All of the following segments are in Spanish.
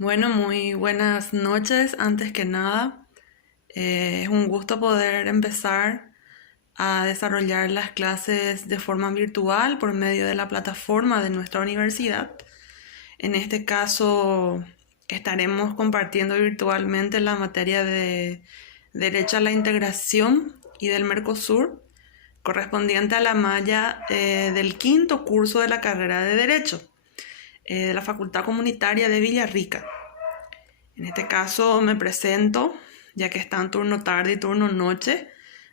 Bueno, muy buenas noches. Antes que nada, es un gusto poder empezar a desarrollar las clases de forma virtual por medio de la plataforma de nuestra universidad. En este caso, estaremos compartiendo virtualmente la materia de Derecho a la Integración y del Mercosur, correspondiente a la malla del quinto curso de la carrera de Derecho de la Facultad Comunitaria de Villarrica. En este caso me presento, ya que está en turno tarde y turno noche.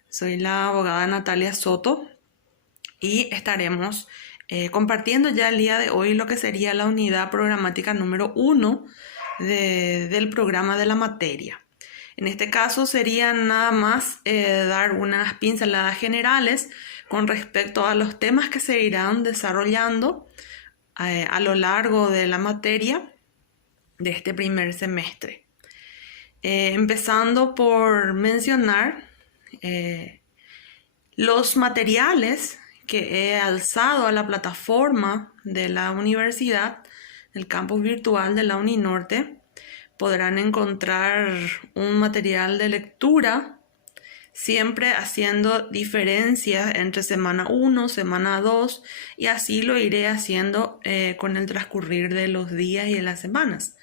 Soy la abogada Natalia Soto y estaremos compartiendo ya el día de hoy lo que sería la unidad programática número 1 del programa de la materia. En este caso sería nada más dar unas pinceladas generales con respecto a los temas que se irán desarrollando a lo largo de la materia de este primer semestre. Empezando por mencionar los materiales que he alzado a la plataforma de la universidad, del campus virtual de la Uninorte. Podrán encontrar un material de lectura, siempre haciendo diferencias entre semana 1, semana 2, y así lo iré haciendo con el transcurrir de los días y de las semanas.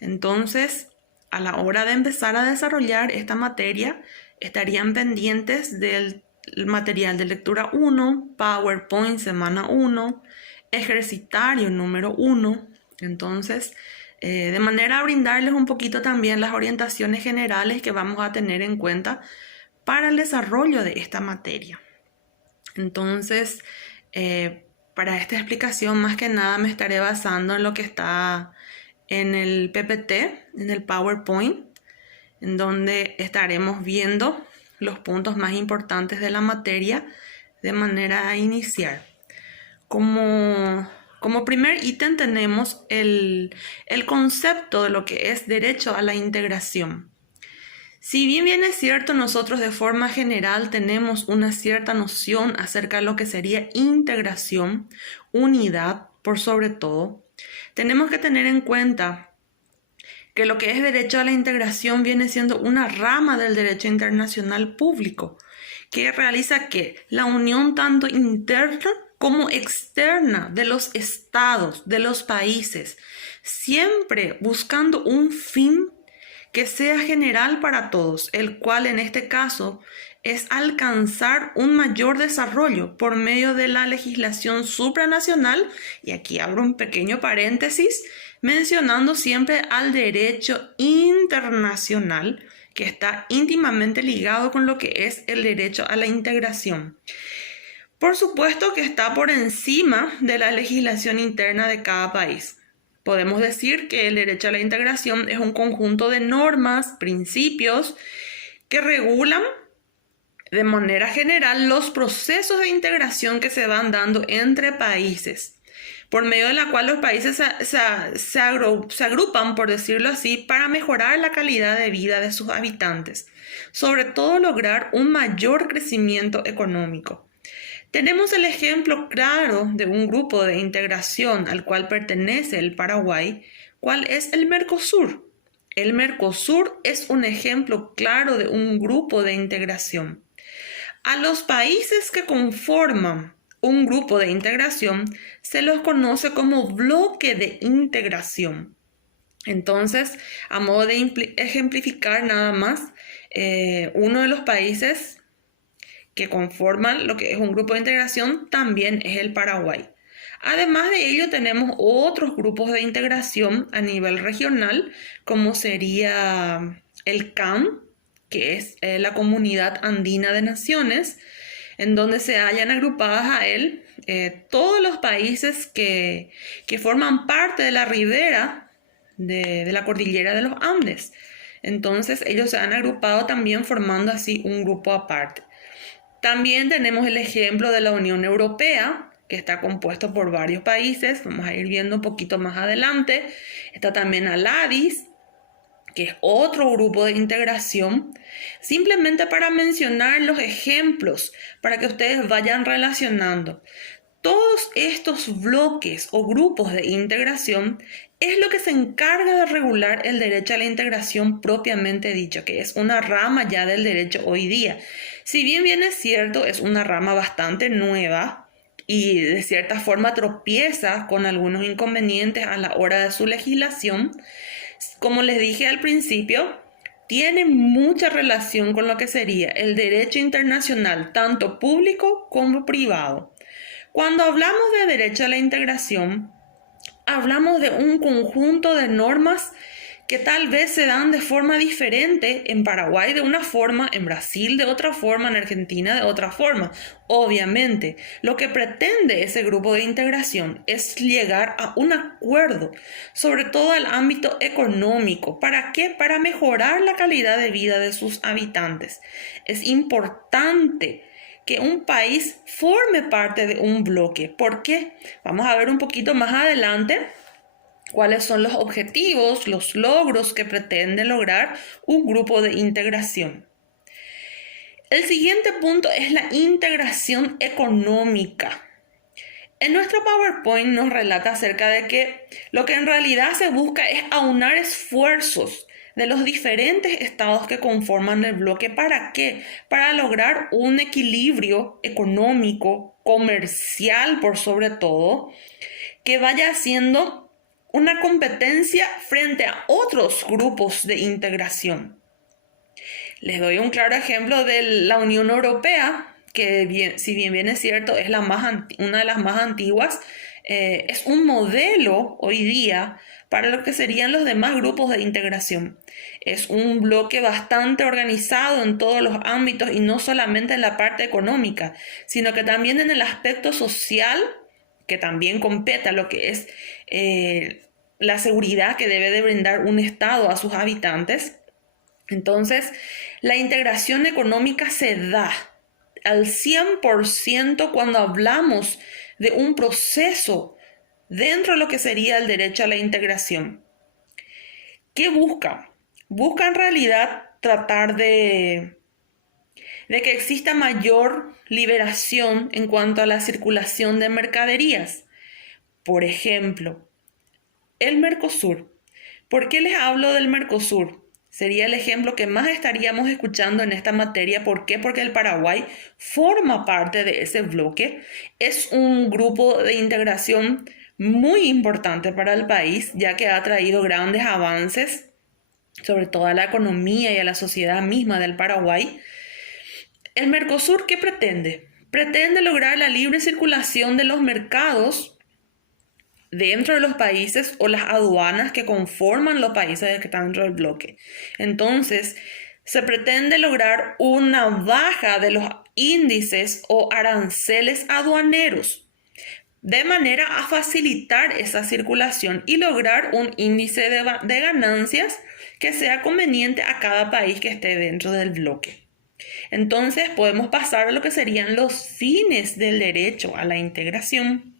Entonces, a la hora de empezar a desarrollar esta materia, estarían pendientes del material de lectura 1, PowerPoint semana 1, ejercitario número 1. Entonces, de manera a brindarles un poquito también las orientaciones generales que vamos a tener en cuenta para el desarrollo de esta materia. Entonces, para esta explicación, más que nada me estaré basando en lo que está en el PPT, en el PowerPoint, en donde estaremos viendo los puntos más importantes de la materia de manera a iniciar. Como primer ítem tenemos el concepto de lo que es derecho a la integración. Si bien es cierto, nosotros de forma general tenemos una cierta noción acerca de lo que sería integración, unidad por sobre todo, tenemos que tener en cuenta que lo que es derecho a la integración viene siendo una rama del derecho internacional público, que realiza que la unión tanto interna como externa de los estados, de los países, siempre buscando un fin que sea general para todos, el cual en este caso es alcanzar un mayor desarrollo por medio de la legislación supranacional, y aquí abro un pequeño paréntesis, mencionando siempre al derecho internacional, que está íntimamente ligado con lo que es el derecho a la integración. Por supuesto que está por encima de la legislación interna de cada país. Podemos decir que el derecho a la integración es un conjunto de normas, principios que regulan de manera general los procesos de integración que se van dando entre países, por medio de la cual los países se agrupan, por decirlo así, para mejorar la calidad de vida de sus habitantes, sobre todo lograr un mayor crecimiento económico. Tenemos el ejemplo claro de un grupo de integración al cual pertenece el Paraguay, ¿cuál es el Mercosur? El Mercosur es un ejemplo claro de un grupo de integración. A los países que conforman un grupo de integración se los conoce como bloque de integración. Entonces, a modo de ejemplificar nada más, uno de los países que conforman lo que es un grupo de integración también es el Paraguay. Además de ello, tenemos otros grupos de integración a nivel regional, como sería el CAN, que es la Comunidad Andina de Naciones, en donde se hallan agrupadas a él todos los países que forman parte de la ribera de la cordillera de los Andes. Entonces, ellos se han agrupado también formando así un grupo aparte. También tenemos el ejemplo de la Unión Europea, que está compuesto por varios países. Vamos a ir viendo un poquito más adelante. Está también ALADIS, que es otro grupo de integración. Simplemente para mencionar los ejemplos, para que ustedes vayan relacionando. Todos estos bloques o grupos de integración es lo que se encarga de regular el derecho a la integración propiamente dicho, que es una rama ya del derecho hoy día. Si bien es cierto, es una rama bastante nueva y de cierta forma tropieza con algunos inconvenientes a la hora de su legislación, como les dije al principio, tiene mucha relación con lo que sería el derecho internacional, tanto público como privado. Cuando hablamos de derecho a la integración, hablamos de un conjunto de normas que tal vez se dan de forma diferente en Paraguay de una forma, en Brasil de otra forma, en Argentina de otra forma. Obviamente, lo que pretende ese grupo de integración es llegar a un acuerdo, sobre todo al ámbito económico. ¿Para qué? Para mejorar la calidad de vida de sus habitantes. Es importante que un país forme parte de un bloque. ¿Por qué? Vamos a ver un poquito más adelante cuáles son los objetivos, los logros que pretende lograr un grupo de integración. El siguiente punto es la integración económica. En nuestro PowerPoint nos relata acerca de que lo que en realidad se busca es aunar esfuerzos de los diferentes estados que conforman el bloque. ¿Para qué? Para lograr un equilibrio económico, comercial por sobre todo, que vaya haciendo una competencia frente a otros grupos de integración. Les doy un claro ejemplo de la Unión Europea, que si bien es cierto, es una de las más antiguas, es un modelo hoy día para lo que serían los demás grupos de integración. Es un bloque bastante organizado en todos los ámbitos y no solamente en la parte económica, sino que también en el aspecto social, que también compete a lo que es la seguridad que debe de brindar un Estado a sus habitantes. Entonces, la integración económica se da al 100% cuando hablamos de un proceso dentro de lo que sería el derecho a la integración. ¿Qué busca? Busca en realidad tratar de que exista mayor liberación en cuanto a la circulación de mercaderías. Por ejemplo, el Mercosur. ¿Por qué les hablo del Mercosur? Sería el ejemplo que más estaríamos escuchando en esta materia. ¿Por qué? Porque el Paraguay forma parte de ese bloque. Es un grupo de integración muy importante para el país, ya que ha traído grandes avances, sobre todo a la economía y a la sociedad misma del Paraguay. ¿El Mercosur qué pretende? Pretende lograr la libre circulación de los mercados dentro de los países o las aduanas que conforman los países que están dentro del bloque. Entonces, se pretende lograr una baja de los índices o aranceles aduaneros, de manera a facilitar esa circulación y lograr un índice de ganancias que sea conveniente a cada país que esté dentro del bloque. Entonces, podemos pasar a lo que serían los fines del derecho a la integración.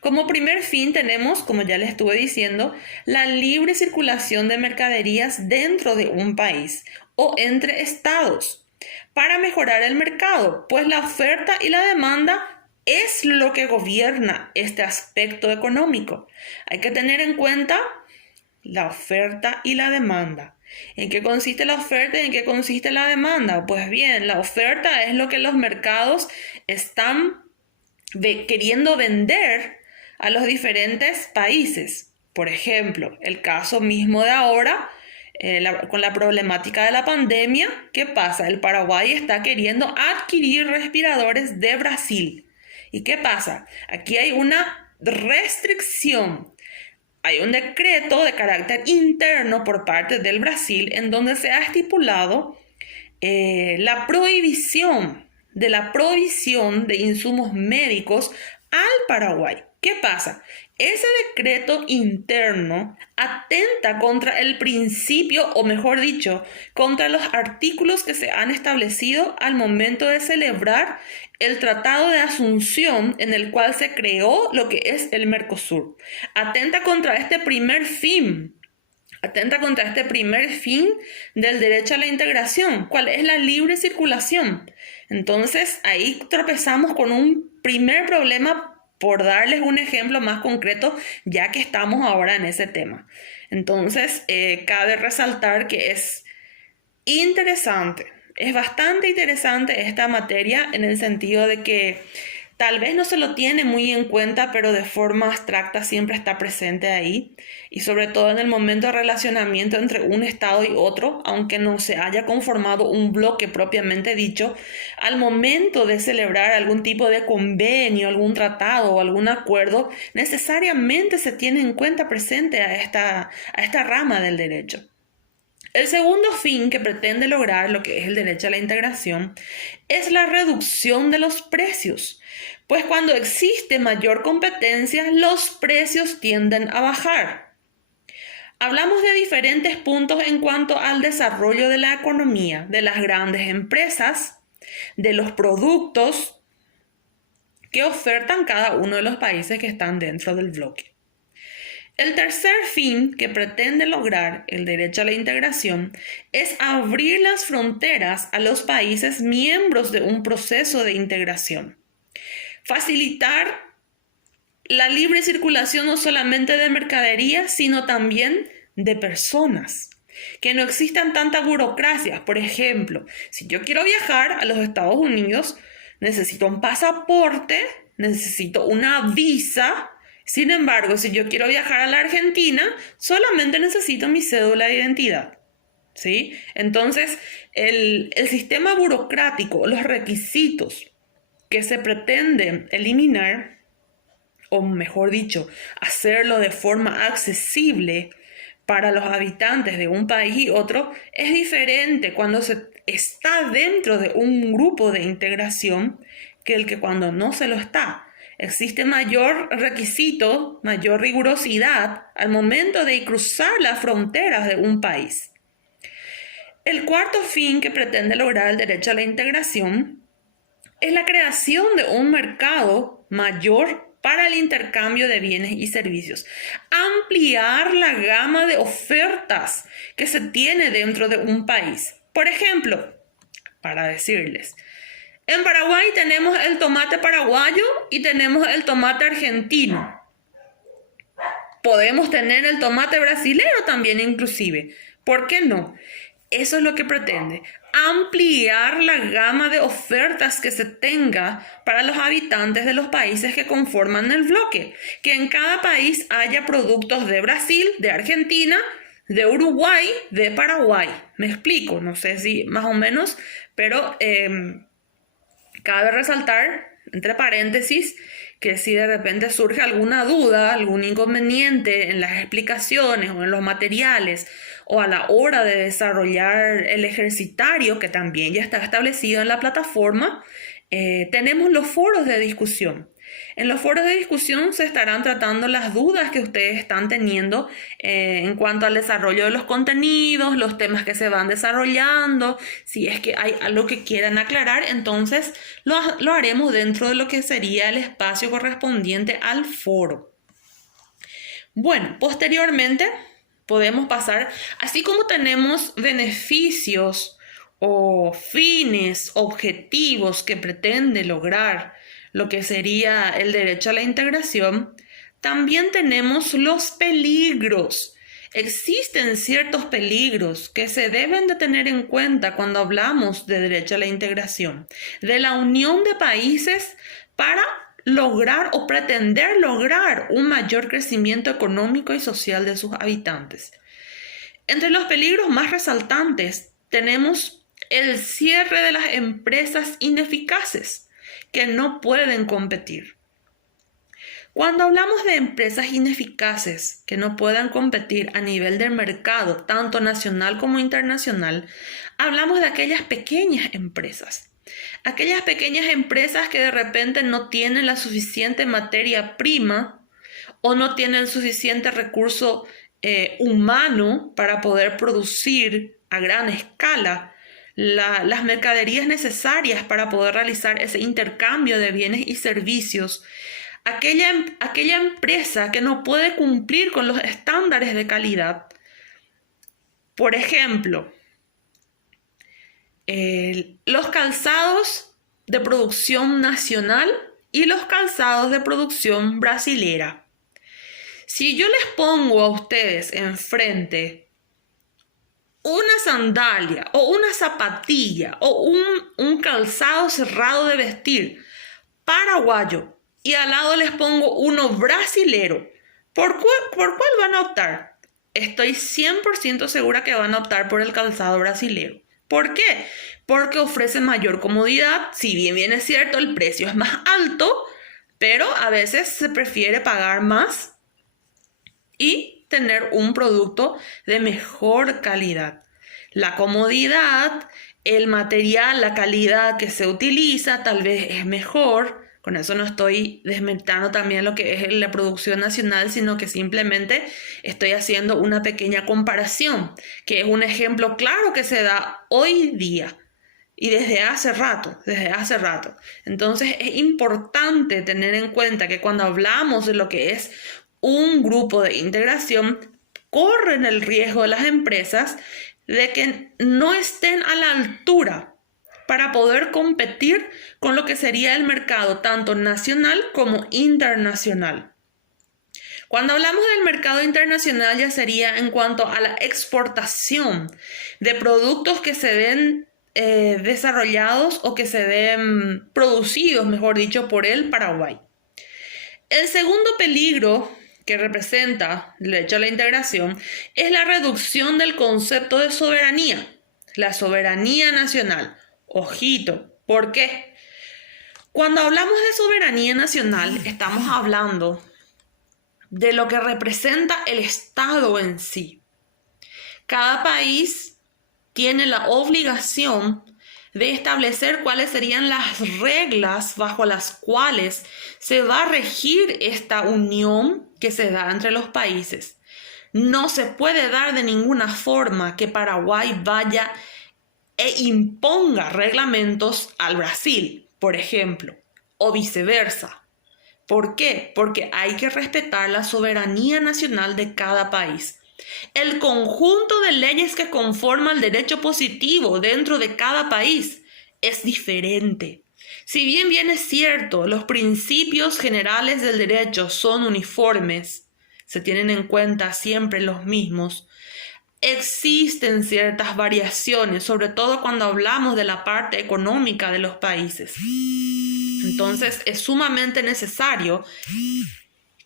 Como primer fin tenemos, como ya les estuve diciendo, la libre circulación de mercaderías dentro de un país o entre estados para mejorar el mercado, pues la oferta y la demanda es lo que gobierna este aspecto económico. Hay que tener en cuenta la oferta y la demanda. ¿En qué consiste la oferta y en qué consiste la demanda? Pues bien, la oferta es lo que los mercados están queriendo vender a los diferentes países. Por ejemplo, el caso mismo de ahora, con la problemática de la pandemia, ¿qué pasa? El Paraguay está queriendo adquirir respiradores de Brasil. ¿Y qué pasa? Aquí hay una restricción. Hay un decreto de carácter interno por parte del Brasil en donde se ha estipulado la prohibición de la provisión de insumos médicos al Paraguay. ¿Qué pasa? Ese decreto interno atenta contra el principio, o mejor dicho, contra los artículos que se han establecido al momento de celebrar el Tratado de Asunción en el cual se creó lo que es el Mercosur. Atenta contra este primer fin Atenta contra este primer fin del derecho a la integración. ¿Cuál es la libre circulación? Entonces, ahí tropezamos con un primer problema por darles un ejemplo más concreto, ya que estamos ahora en ese tema. Entonces, cabe resaltar que es interesante, es bastante interesante esta materia en el sentido de que tal vez no se lo tiene muy en cuenta, pero de forma abstracta siempre está presente ahí. Y sobre todo en el momento de relacionamiento entre un estado y otro, aunque no se haya conformado un bloque propiamente dicho, al momento de celebrar algún tipo de convenio, algún tratado o algún acuerdo, necesariamente se tiene en cuenta presente a esta rama del derecho. El segundo fin que pretende lograr lo que es el derecho a la integración es la reducción de los precios, pues cuando existe mayor competencia, los precios tienden a bajar. Hablamos de diferentes puntos en cuanto al desarrollo de la economía, de las grandes empresas, de los productos que ofertan cada uno de los países que están dentro del bloque. El tercer fin que pretende lograr el derecho a la integración es abrir las fronteras a los países miembros de un proceso de integración. Facilitar la libre circulación no solamente de mercaderías, sino también de personas. Que no existan tantas burocracias. Por ejemplo, si yo quiero viajar a los Estados Unidos, necesito un pasaporte, necesito una visa. Sin embargo, si yo quiero viajar a la Argentina, solamente necesito mi cédula de identidad. ¿Sí? Entonces, el sistema burocrático, los requisitos que se pretenden eliminar, o mejor dicho, hacerlo de forma accesible para los habitantes de un país y otro, es diferente cuando se está dentro de un grupo de integración que el que cuando no se lo está. Existe mayor requisito, mayor rigurosidad al momento de cruzar las fronteras de un país. El cuarto fin que pretende lograr el derecho a la integración es la creación de un mercado mayor para el intercambio de bienes y servicios. Ampliar la gama de ofertas que se tiene dentro de un país. Por ejemplo, para decirles, en Paraguay tenemos el tomate paraguayo y tenemos el tomate argentino. Podemos tener el tomate brasilero también inclusive. ¿Por qué no? Eso es lo que pretende. Ampliar la gama de ofertas que se tenga para los habitantes de los países que conforman el bloque. Que en cada país haya productos de Brasil, de Argentina, de Uruguay, de Paraguay. Me explico, no sé si más o menos, pero cabe resaltar, entre paréntesis, que si de repente surge alguna duda, algún inconveniente en las explicaciones o en los materiales o a la hora de desarrollar el ejercitario, que también ya está establecido en la plataforma, tenemos los foros de discusión. En los foros de discusión se estarán tratando las dudas que ustedes están teniendo en cuanto al desarrollo de los contenidos, los temas que se van desarrollando. Si es que hay algo que quieran aclarar, entonces lo haremos dentro de lo que sería el espacio correspondiente al foro. Bueno, posteriormente podemos pasar, así como tenemos beneficios o fines, objetivos que pretende lograr lo que sería el derecho a la integración, también tenemos los peligros. Existen ciertos peligros que se deben de tener en cuenta cuando hablamos de derecho a la integración, de la unión de países para lograr o pretender lograr un mayor crecimiento económico y social de sus habitantes. Entre los peligros más resaltantes tenemos el cierre de las empresas ineficaces que no pueden competir. Cuando hablamos de empresas ineficaces que no puedan competir a nivel del mercado, tanto nacional como internacional, hablamos de aquellas pequeñas empresas. Aquellas pequeñas empresas que de repente no tienen la suficiente materia prima o no tienen suficiente recurso humano para poder producir a gran escala las mercaderías necesarias para poder realizar ese intercambio de bienes y servicios. Aquella empresa que no puede cumplir con los estándares de calidad Por ejemplo, los calzados de producción nacional y los calzados de producción brasilera. Si yo les pongo a ustedes enfrente una sandalia o una zapatilla o un calzado cerrado de vestir paraguayo y al lado les pongo uno brasilero, ¿por cuál van a optar? Estoy 100% segura que van a optar por el calzado brasilero. ¿Por qué? Porque ofrece mayor comodidad. Si bien es cierto, el precio es más alto, pero a veces se prefiere pagar más y tener un producto de mejor calidad. La comodidad, el material, la calidad que se utiliza tal vez es mejor. Con eso no estoy desmentando también lo que es la producción nacional, sino que simplemente estoy haciendo una pequeña comparación, que es un ejemplo claro que se da hoy día y desde hace rato. Entonces es importante tener en cuenta que cuando hablamos de lo que es un grupo de integración, corren el riesgo de las empresas de que no estén a la altura para poder competir con lo que sería el mercado tanto nacional como internacional. Cuando hablamos del mercado internacional ya sería en cuanto a la exportación de productos que se ven desarrollados o que se ven producidos, mejor dicho, por el Paraguay. El segundo peligro que representa el derecho a la integración es la reducción del concepto de soberanía, la soberanía nacional. Ojito, ¿por qué? Cuando hablamos de soberanía nacional, estamos hablando de lo que representa el Estado en sí. Cada país tiene la obligación de establecer cuáles serían las reglas bajo las cuales se va a regir esta unión que se da entre los países. No se puede dar de ninguna forma que Paraguay vaya e imponga reglamentos al Brasil, por ejemplo, o viceversa. ¿Por qué? Porque hay que respetar la soberanía nacional de cada país. El conjunto de leyes que conforma el derecho positivo dentro de cada país es diferente. Si bien es cierto, los principios generales del derecho son uniformes, se tienen en cuenta siempre los mismos, existen ciertas variaciones, sobre todo cuando hablamos de la parte económica de los países. Entonces es sumamente necesario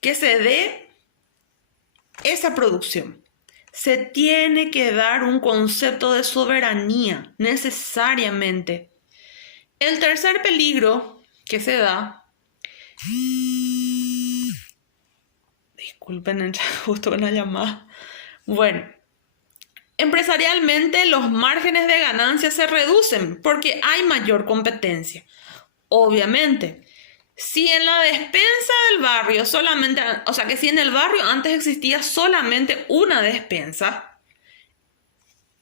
que se dé esa producción. Se tiene que dar un concepto de soberanía necesariamente. El tercer peligro que se da, disculpen, justo una llamada. Bueno, empresarialmente los márgenes de ganancia se reducen porque hay mayor competencia. Obviamente, si en la despensa del barrio solamente, o sea que si en el barrio antes existía solamente una despensa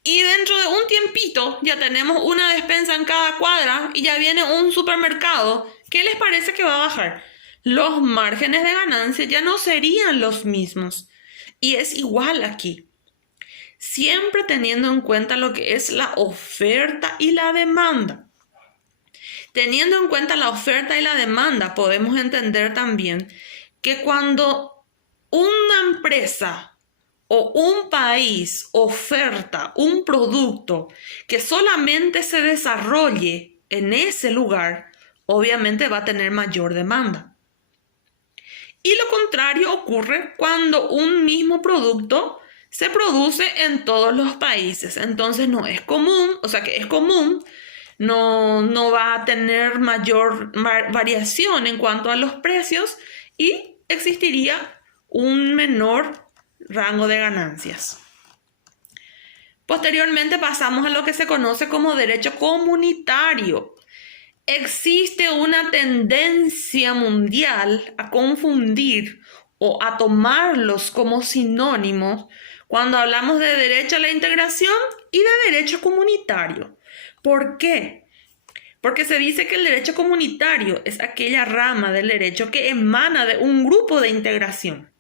y dentro de un tiempito ya tenemos una despensa en cada cuadra y ya viene un supermercado, ¿qué les parece que va a bajar? Los márgenes de ganancia ya no serían los mismos. Y es igual aquí. Siempre teniendo en cuenta lo que es la oferta y la demanda. Teniendo en cuenta la oferta y la demanda, podemos entender también que cuando una empresa o un país oferta un producto que solamente se desarrolle en ese lugar, obviamente va a tener mayor demanda. Y lo contrario ocurre cuando un mismo producto se produce en todos los países. Entonces no es común, o sea que es común, no va a tener mayor variación en cuanto a los precios y existiría un menor rango de ganancias. Posteriormente pasamos a lo que se conoce como derecho comunitario. Existe una tendencia mundial a confundir o a tomarlos como sinónimos cuando hablamos de derecho a la integración y de derecho comunitario. ¿Por qué? Porque se dice que el derecho comunitario es aquella rama del derecho que emana de un grupo de integración,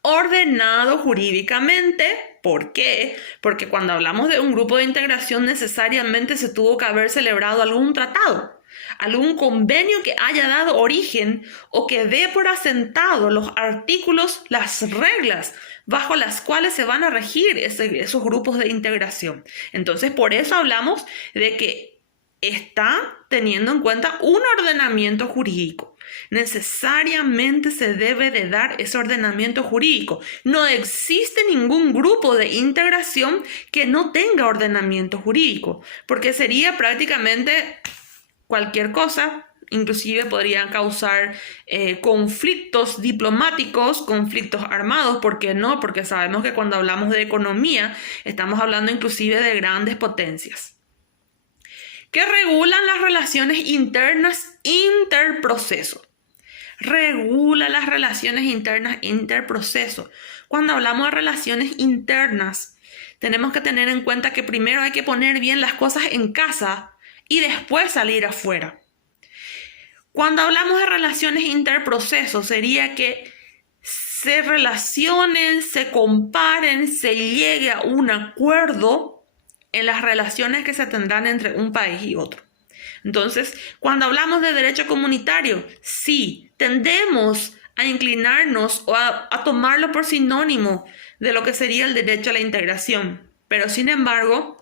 ordenado jurídicamente ¿Por qué? Porque cuando hablamos de un grupo de integración necesariamente se tuvo que haber celebrado algún tratado, algún convenio que haya dado origen o que dé por asentado los artículos, las reglas bajo las cuales se van a regir esos grupos de integración. Entonces, por eso hablamos de que está teniendo en cuenta un ordenamiento jurídico. Necesariamente se debe de dar ese ordenamiento jurídico. No existe ningún grupo de integración que no tenga ordenamiento jurídico, porque sería prácticamente cualquier cosa. Inclusive podrían causar conflictos diplomáticos, conflictos armados. ¿Por qué no? Porque sabemos que cuando hablamos de economía estamos hablando inclusive de grandes potencias que regulan las relaciones internas interproceso. Regula las relaciones internas interproceso. Cuando hablamos de relaciones internas, tenemos que tener en cuenta que primero hay que poner bien las cosas en casa y después salir afuera. Cuando hablamos de relaciones interproceso, sería que se relacionen, se comparen, se llegue a un acuerdo en las relaciones que se tendrán entre un país y otro. Entonces, cuando hablamos de derecho comunitario, sí, tendemos a inclinarnos o a tomarlo por sinónimo de lo que sería el derecho a la integración. Pero, sin embargo,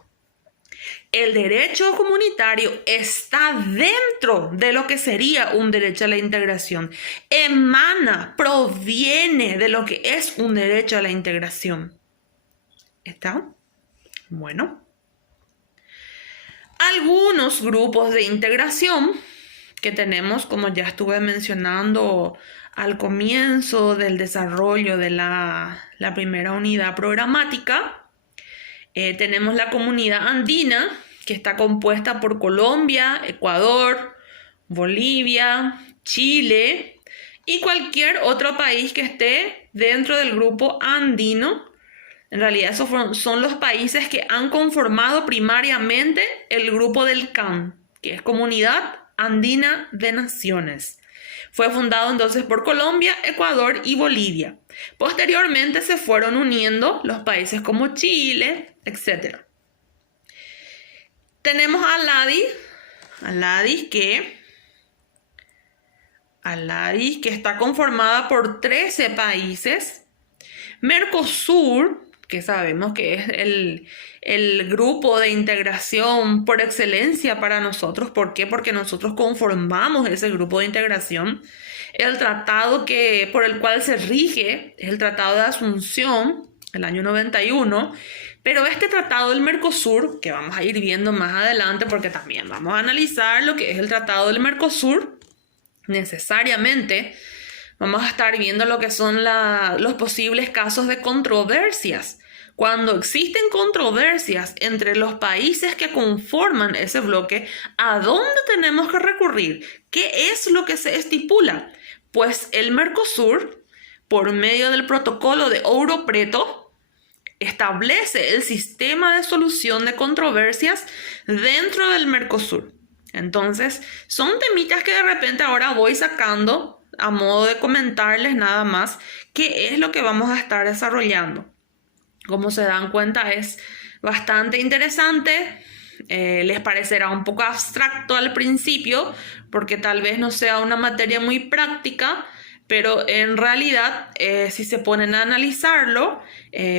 el derecho comunitario está dentro de lo que sería un derecho a la integración. Emana, proviene de lo que es un derecho a la integración. ¿Está? Bueno. Algunos grupos de integración que tenemos, como ya estuve mencionando al comienzo del desarrollo de la primera unidad programática, tenemos la comunidad andina, que está compuesta por Colombia, Ecuador, Bolivia, Chile y cualquier otro país que esté dentro del grupo andino. En realidad esos son los países que han conformado primariamente el grupo del CAN, que es Comunidad Andina de Naciones. Fue fundado entonces por Colombia, Ecuador y Bolivia. Posteriormente se fueron uniendo los países como Chile, etc. Tenemos a Aladis que está conformada por 13 países. Mercosur, que sabemos que es el grupo de integración por excelencia para nosotros. ¿Por qué? Porque nosotros conformamos ese grupo de integración. El tratado por el cual se rige es el Tratado de Asunción, el año 91. Pero este tratado del Mercosur, que vamos a ir viendo más adelante porque también vamos a analizar lo que es el Tratado del Mercosur, necesariamente vamos a estar viendo lo que son los posibles casos de controversias. Cuando existen controversias entre los países que conforman ese bloque, ¿a dónde tenemos que recurrir? ¿Qué es lo que se estipula? Pues el Mercosur, por medio del protocolo de Ouro Preto, establece el sistema de solución de controversias dentro del Mercosur. Entonces, son temitas que de repente ahora voy sacando a modo de comentarles nada más qué es lo que vamos a estar desarrollando. Como se dan cuenta, es bastante interesante. Les parecerá un poco abstracto al principio porque tal vez no sea una materia muy práctica, pero en realidad si se ponen a analizarlo,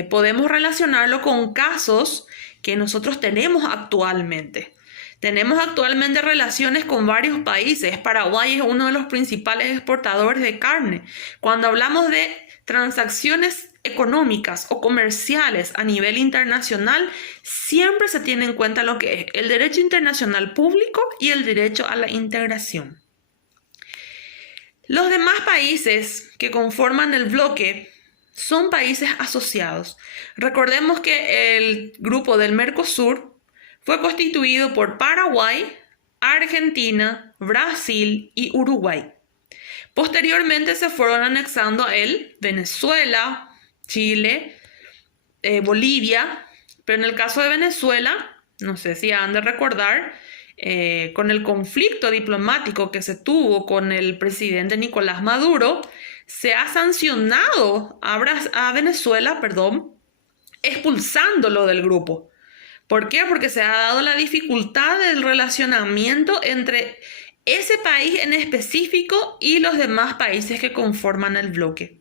podemos relacionarlo con casos que nosotros tenemos actualmente. Tenemos actualmente relaciones con varios países. Paraguay es uno de los principales exportadores de carne. Cuando hablamos de transacciones económicas o comerciales a nivel internacional, siempre se tiene en cuenta lo que es el derecho internacional público y el derecho a la integración. Los demás países que conforman el bloque son países asociados. Recordemos que el grupo del Mercosur fue constituido por Paraguay, Argentina, Brasil y Uruguay. Posteriormente se fueron anexando a él Venezuela, Chile, Bolivia, pero en el caso de Venezuela, no sé si han de recordar, con el conflicto diplomático que se tuvo con el presidente Nicolás Maduro, se ha sancionado a Venezuela, expulsándolo del grupo. ¿Por qué? Porque se ha dado la dificultad del relacionamiento entre ese país en específico y los demás países que conforman el bloque.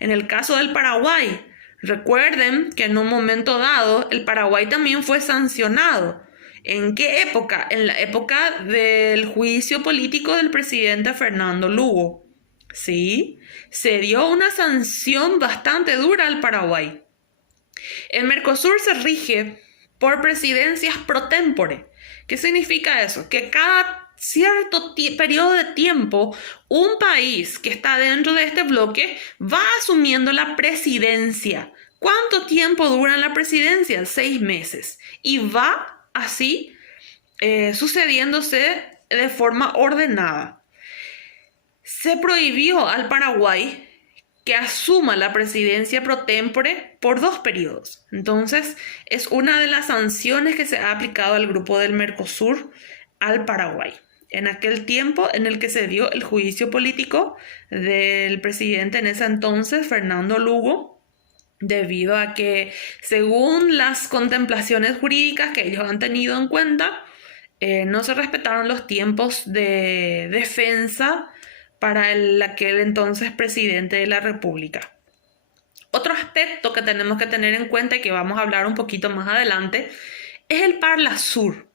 En el caso del Paraguay, recuerden que en un momento dado el Paraguay también fue sancionado. ¿En qué época? En la época del juicio político del presidente Fernando Lugo. Sí, se dio una sanción bastante dura al Paraguay. El Mercosur se rige por presidencias pro tempore. ¿Qué significa eso? Que cada cierto periodo de tiempo, un país que está dentro de este bloque va asumiendo la presidencia. ¿Cuánto tiempo dura la presidencia? 6 meses. Y va así sucediéndose de forma ordenada. Se prohibió al Paraguay que asuma la presidencia pro tempore por 2 periodos. Entonces, es una de las sanciones que se ha aplicado al grupo del Mercosur al Paraguay. En aquel tiempo en el que se dio el juicio político del presidente en ese entonces, Fernando Lugo, debido a que, según las contemplaciones jurídicas que ellos han tenido en cuenta, no se respetaron los tiempos de defensa para aquel entonces presidente de la República. Otro aspecto que tenemos que tener en cuenta y que vamos a hablar un poquito más adelante es el Parlasur.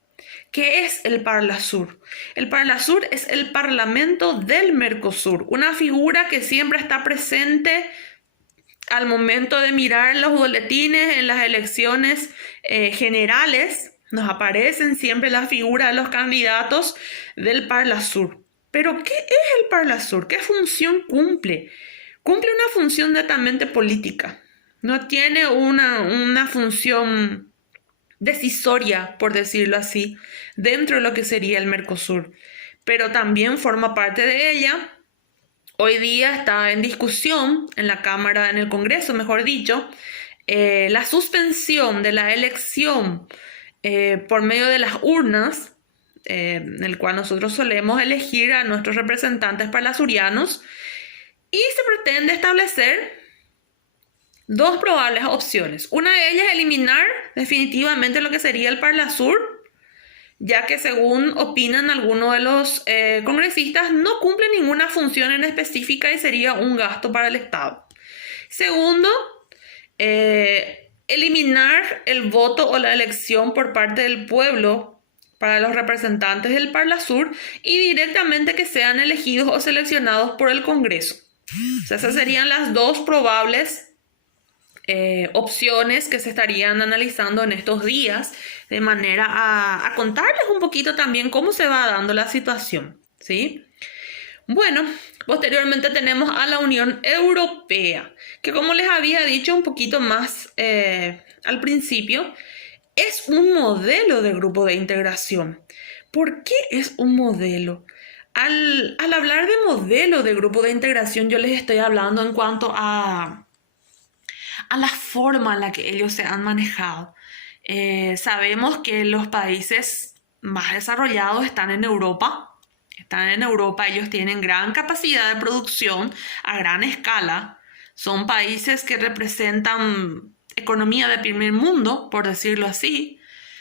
¿Qué es el Parlasur? El Parlasur es el Parlamento del Mercosur, una figura que siempre está presente al momento de mirar los boletines en las elecciones generales. Nos aparecen siempre la figura de los candidatos del Parlasur. Pero, ¿qué es el Parlasur? ¿Qué función cumple? Cumple una función netamente política. No tiene una función decisoria, por decirlo así, dentro de lo que sería el Mercosur. Pero también forma parte de ella. Hoy día está en discusión en la Cámara, en el Congreso, mejor dicho, la suspensión de la elección por medio de las urnas, en el cual nosotros solemos elegir a nuestros representantes parlasurianos, y se pretende establecer 2 probables opciones. Una de ellas es eliminar definitivamente lo que sería el Parlasur, ya que, según opinan algunos de los congresistas, no cumple ninguna función en específica y sería un gasto para el Estado. Segundo, eliminar el voto o la elección por parte del pueblo para los representantes del Parlasur y directamente que sean elegidos o seleccionados por el Congreso. O sea, esas serían las 2 probables opciones que se estarían analizando en estos días, de manera a contarles un poquito también cómo se va dando la situación, ¿sí? Bueno, posteriormente tenemos a la Unión Europea, que, como les había dicho un poquito más al principio, es un modelo de grupo de integración. ¿Por qué es un modelo? Al hablar de modelo de grupo de integración, yo les estoy hablando en cuanto a la forma en la que ellos se han manejado. Sabemos que los países más desarrollados están en Europa. Ellos tienen gran capacidad de producción a gran escala. Son países que representan economía de primer mundo, por decirlo así,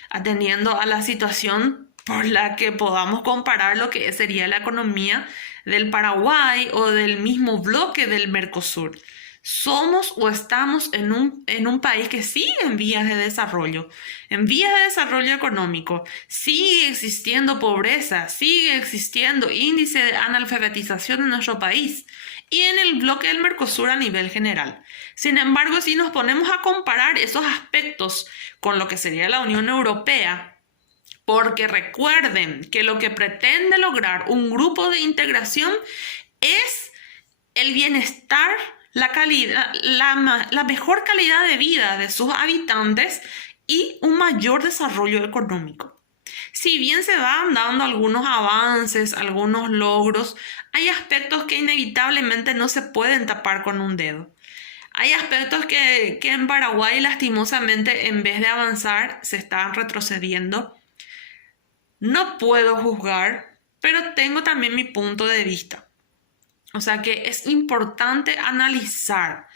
atendiendo a la situación por la que podamos comparar lo que sería la economía del Paraguay o del mismo bloque del Mercosur. Somos o estamos en un país que sigue en vías de desarrollo económico. Sigue existiendo pobreza, sigue existiendo índice de analfabetización en nuestro país y en el bloque del Mercosur a nivel general. Sin embargo, si nos ponemos a comparar esos aspectos con lo que sería la Unión Europea, porque recuerden que lo que pretende lograr un grupo de integración es el bienestar, la calidad, la mejor calidad de vida de sus habitantes y un mayor desarrollo económico. Si bien se van dando algunos avances, algunos logros, hay aspectos que inevitablemente no se pueden tapar con un dedo. Hay aspectos que en Paraguay, lastimosamente, en vez de avanzar, se están retrocediendo. No puedo juzgar, pero tengo también mi punto de vista. O sea que es importante analizar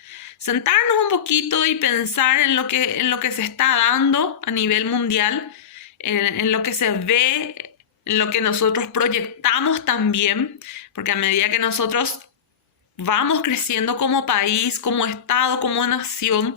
sentarnos un poquito y pensar en lo que se está dando a nivel mundial, en lo que se ve, en lo que nosotros proyectamos también, porque a medida que nosotros vamos creciendo como país, como Estado, como nación,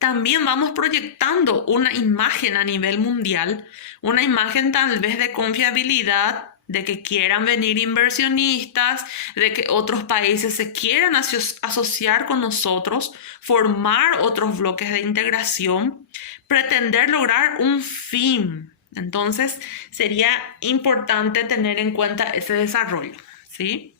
también vamos proyectando una imagen a nivel mundial, una imagen tal vez de confiabilidad, de que quieran venir inversionistas, de que otros países se quieran asociar con nosotros, formar otros bloques de integración, pretender lograr un fin. Entonces, sería importante tener en cuenta ese desarrollo, ¿sí?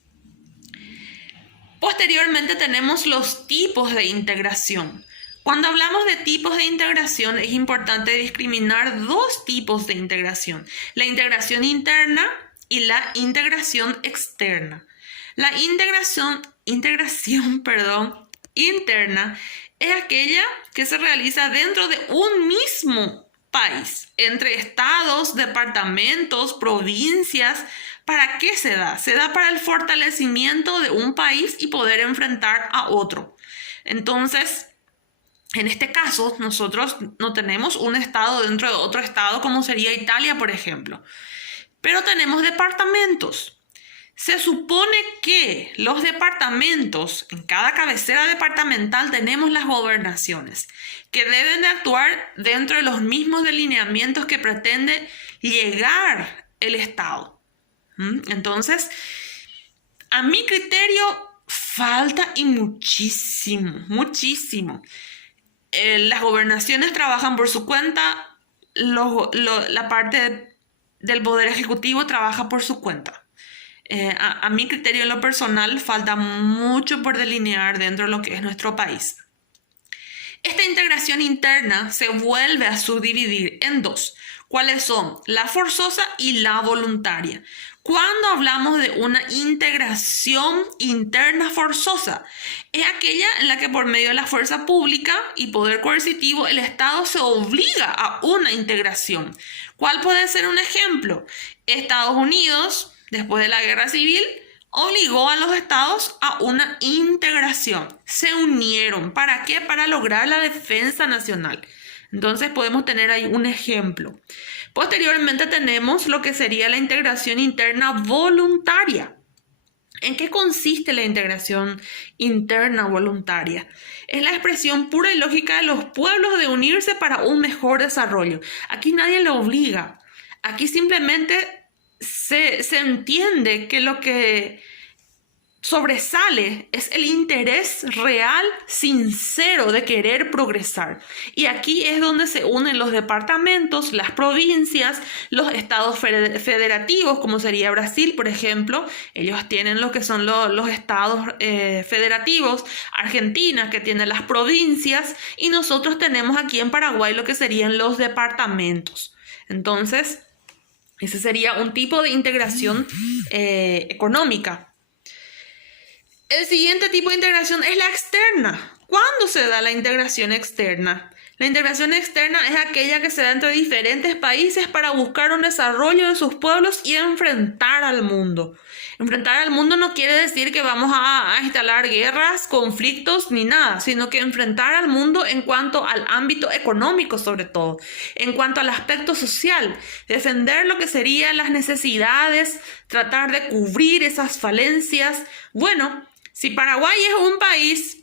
Posteriormente tenemos los tipos de integración. Cuando hablamos de tipos de integración, es importante discriminar dos tipos de integración: la integración interna y la integración externa. La integración interna es aquella que se realiza dentro de un mismo país, entre estados, departamentos, provincias. ¿Para qué se da? Se da para el fortalecimiento de un país y poder enfrentar a otro. Entonces, en este caso, nosotros no tenemos un estado dentro de otro estado, como sería Italia, por ejemplo, pero tenemos departamentos. Se supone que los departamentos, en cada cabecera departamental tenemos las gobernaciones, que deben de actuar dentro de los mismos delineamientos que pretende llegar el Estado. Entonces, a mi criterio, falta y muchísimo. Las gobernaciones trabajan por su cuenta, la parte del Poder Ejecutivo trabaja por su cuenta. A mi criterio, en lo personal, falta mucho por delinear dentro de lo que es nuestro país. Esta integración interna se vuelve a subdividir en dos, ¿cuáles son? La forzosa y la voluntaria. Cuando hablamos de una integración interna forzosa, es aquella en la que por medio de la fuerza pública y poder coercitivo el Estado se obliga a una integración. ¿Cuál puede ser un ejemplo? Estados Unidos, después de la Guerra Civil, obligó a los estados a una integración. Se unieron. ¿Para qué? Para lograr la defensa nacional. Entonces podemos tener ahí un ejemplo. Posteriormente tenemos lo que sería la integración interna voluntaria. ¿En qué consiste la integración interna voluntaria? Es la expresión pura y lógica de los pueblos de unirse para un mejor desarrollo. Aquí nadie le obliga. Aquí simplemente se entiende que lo que sobresale es el interés real, sincero de querer progresar. Y aquí es donde se unen los departamentos, las provincias, los estados federativos, como sería Brasil, por ejemplo. Ellos tienen lo que son los estados federativos, Argentina, que tiene las provincias, y nosotros tenemos aquí en Paraguay lo que serían los departamentos. Entonces, ese sería un tipo de integración económica. El siguiente tipo de integración es la externa. ¿Cuándo se da la integración externa? La integración externa es aquella que se da entre diferentes países para buscar un desarrollo de sus pueblos y enfrentar al mundo. Enfrentar al mundo no quiere decir que vamos a instalar guerras, conflictos ni nada, sino que enfrentar al mundo en cuanto al ámbito económico, sobre todo, en cuanto al aspecto social, defender lo que serían las necesidades, tratar de cubrir esas falencias. Bueno, si Paraguay es un país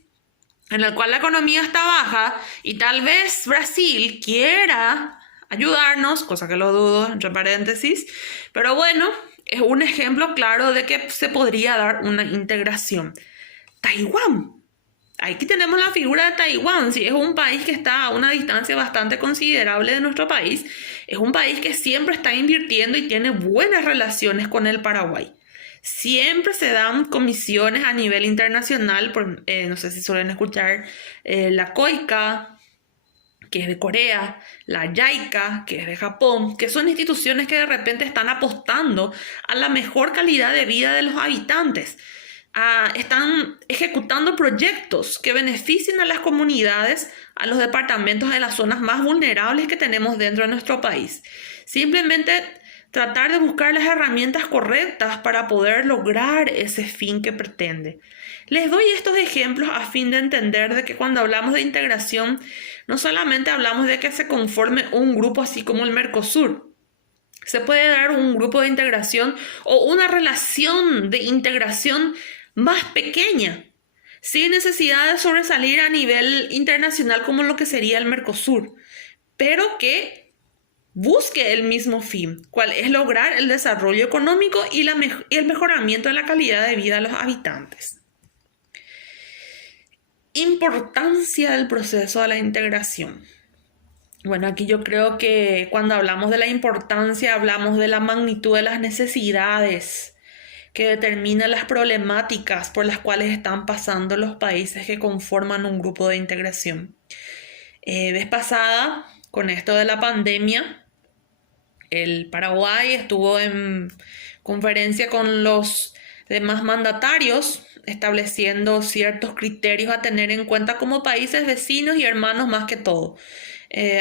en el cual la economía está baja y tal vez Brasil quiera ayudarnos, cosa que lo dudo, entre paréntesis, pero bueno, es un ejemplo claro de que se podría dar una integración. Taiwán. Aquí tenemos la figura de Taiwán. Si es un país que está a una distancia bastante considerable de nuestro país, es un país que siempre está invirtiendo y tiene buenas relaciones con el Paraguay. Siempre se dan comisiones a nivel internacional, no sé si suelen escuchar la COICA, que es de Corea, la JICA, que es de Japón, que son instituciones que de repente están apostando a la mejor calidad de vida de los habitantes. Están ejecutando proyectos que beneficien a las comunidades, a los departamentos de las zonas más vulnerables que tenemos dentro de nuestro país. Simplemente tratar de buscar las herramientas correctas para poder lograr ese fin que pretende. Les doy estos ejemplos a fin de entender de que cuando hablamos de integración, no solamente hablamos de que se conforme un grupo así como el Mercosur. Se puede dar un grupo de integración o una relación de integración más pequeña, sin necesidad de sobresalir a nivel internacional como lo que sería el Mercosur, pero que busque el mismo fin, cual es lograr el desarrollo económico y el mejoramiento de la calidad de vida de los habitantes. Importancia del proceso de la integración. Bueno, aquí yo creo que cuando hablamos de la importancia, hablamos de la magnitud de las necesidades que determinan las problemáticas por las cuales están pasando los países que conforman un grupo de integración. Vez pasada, con esto de la pandemia, el Paraguay estuvo en conferencia con los demás mandatarios, estableciendo ciertos criterios a tener en cuenta como países vecinos y hermanos más que todo,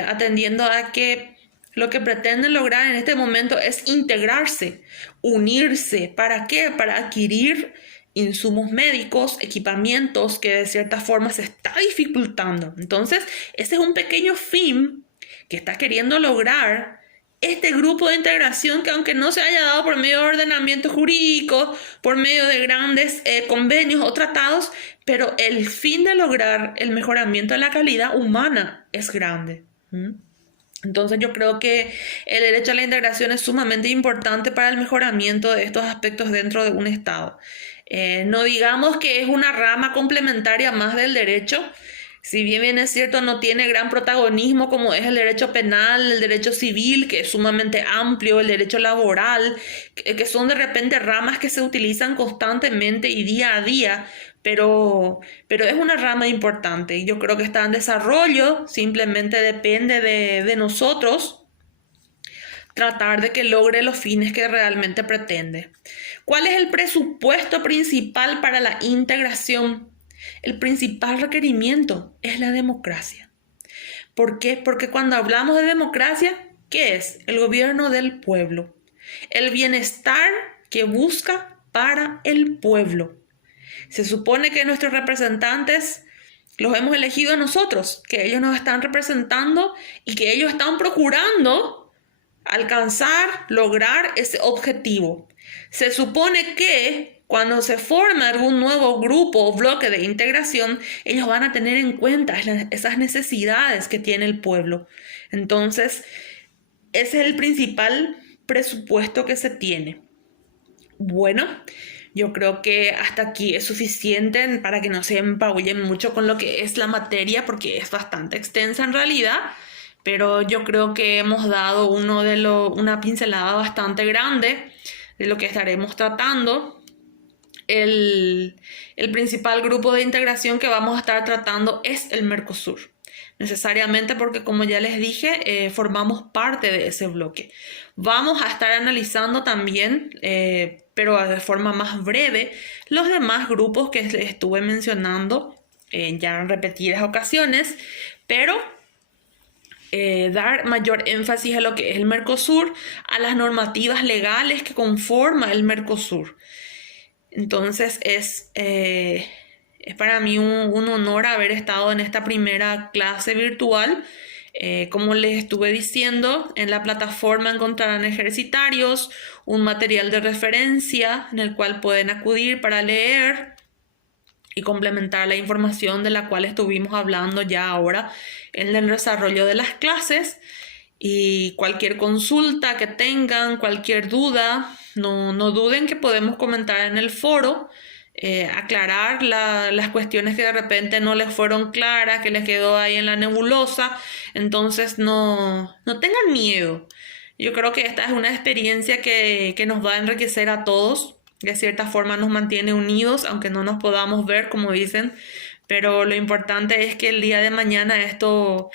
atendiendo a que lo que pretenden lograr en este momento es integrarse, unirse. ¿Para qué? Para adquirir insumos médicos, equipamientos que de cierta forma se está dificultando. Entonces, ese es un pequeño fin que está queriendo lograr este grupo de integración, que aunque no se haya dado por medio de ordenamiento jurídico, por medio de grandes convenios o tratados, pero el fin de lograr el mejoramiento de la calidad humana es grande. Entonces yo creo que el derecho a la integración es sumamente importante para el mejoramiento de estos aspectos dentro de un Estado. No digamos que es una rama complementaria más del derecho. Si bien es cierto, no tiene gran protagonismo como es el derecho penal, el derecho civil, que es sumamente amplio, el derecho laboral, que son de repente ramas que se utilizan constantemente y día a día, pero es una rama importante y yo creo que está en desarrollo. Simplemente depende de nosotros tratar de que logre los fines que realmente pretende. ¿Cuál es el presupuesto principal para la integración? El principal requerimiento es la democracia. ¿Por qué? Porque cuando hablamos de democracia, ¿qué es? El gobierno del pueblo. El bienestar que busca para el pueblo. Se supone que nuestros representantes los hemos elegido nosotros, que ellos nos están representando y que ellos están procurando alcanzar, lograr ese objetivo. Se supone que cuando se forma algún nuevo grupo o bloque de integración, ellos van a tener en cuenta esas necesidades que tiene el pueblo. Entonces, ese es el principal presupuesto que se tiene. Bueno, yo creo que hasta aquí es suficiente para que no se empagullen mucho con lo que es la materia, porque es bastante extensa en realidad, pero yo creo que hemos dado una pincelada bastante grande de lo que estaremos tratando. El principal grupo de integración que vamos a estar tratando es el Mercosur. Necesariamente porque, como ya les dije, formamos parte de ese bloque. Vamos a estar analizando también, pero de forma más breve, los demás grupos que les estuve mencionando ya en repetidas ocasiones, pero dar mayor énfasis a lo que es el Mercosur, a las normativas legales que conforman el Mercosur. Entonces es para mí un honor haber estado en esta primera clase virtual. Como les estuve diciendo, en la plataforma encontrarán ejercitarios, un material de referencia en el cual pueden acudir para leer y complementar la información de la cual estuvimos hablando ya ahora en el desarrollo de las clases. Y cualquier consulta que tengan, cualquier duda, no duden que podemos comentar en el foro, aclarar las cuestiones que de repente no les fueron claras, que les quedó ahí en la nebulosa. Entonces no tengan miedo. Yo creo que esta es una experiencia que nos va a enriquecer a todos. De cierta forma nos mantiene unidos, aunque no nos podamos ver, como dicen. Pero lo importante es que el día de mañana esto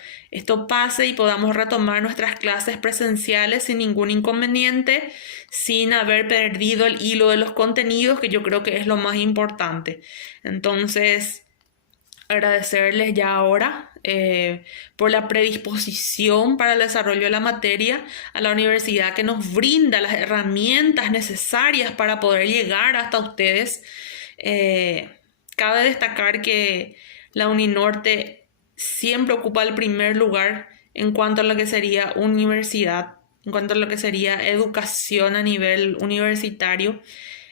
pase y podamos retomar nuestras clases presenciales sin ningún inconveniente, sin haber perdido el hilo de los contenidos, que yo creo que es lo más importante. Entonces, agradecerles ya ahora por la predisposición para el desarrollo de la materia, a la universidad que nos brinda las herramientas necesarias para poder llegar hasta ustedes. Cabe destacar que la Uninorte siempre ocupa el primer lugar en cuanto a lo que sería universidad, en cuanto a lo que sería educación a nivel universitario.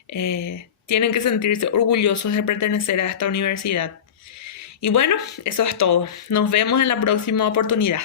Tienen que sentirse orgullosos de pertenecer a esta universidad. Y bueno, eso es todo. Nos vemos en la próxima oportunidad.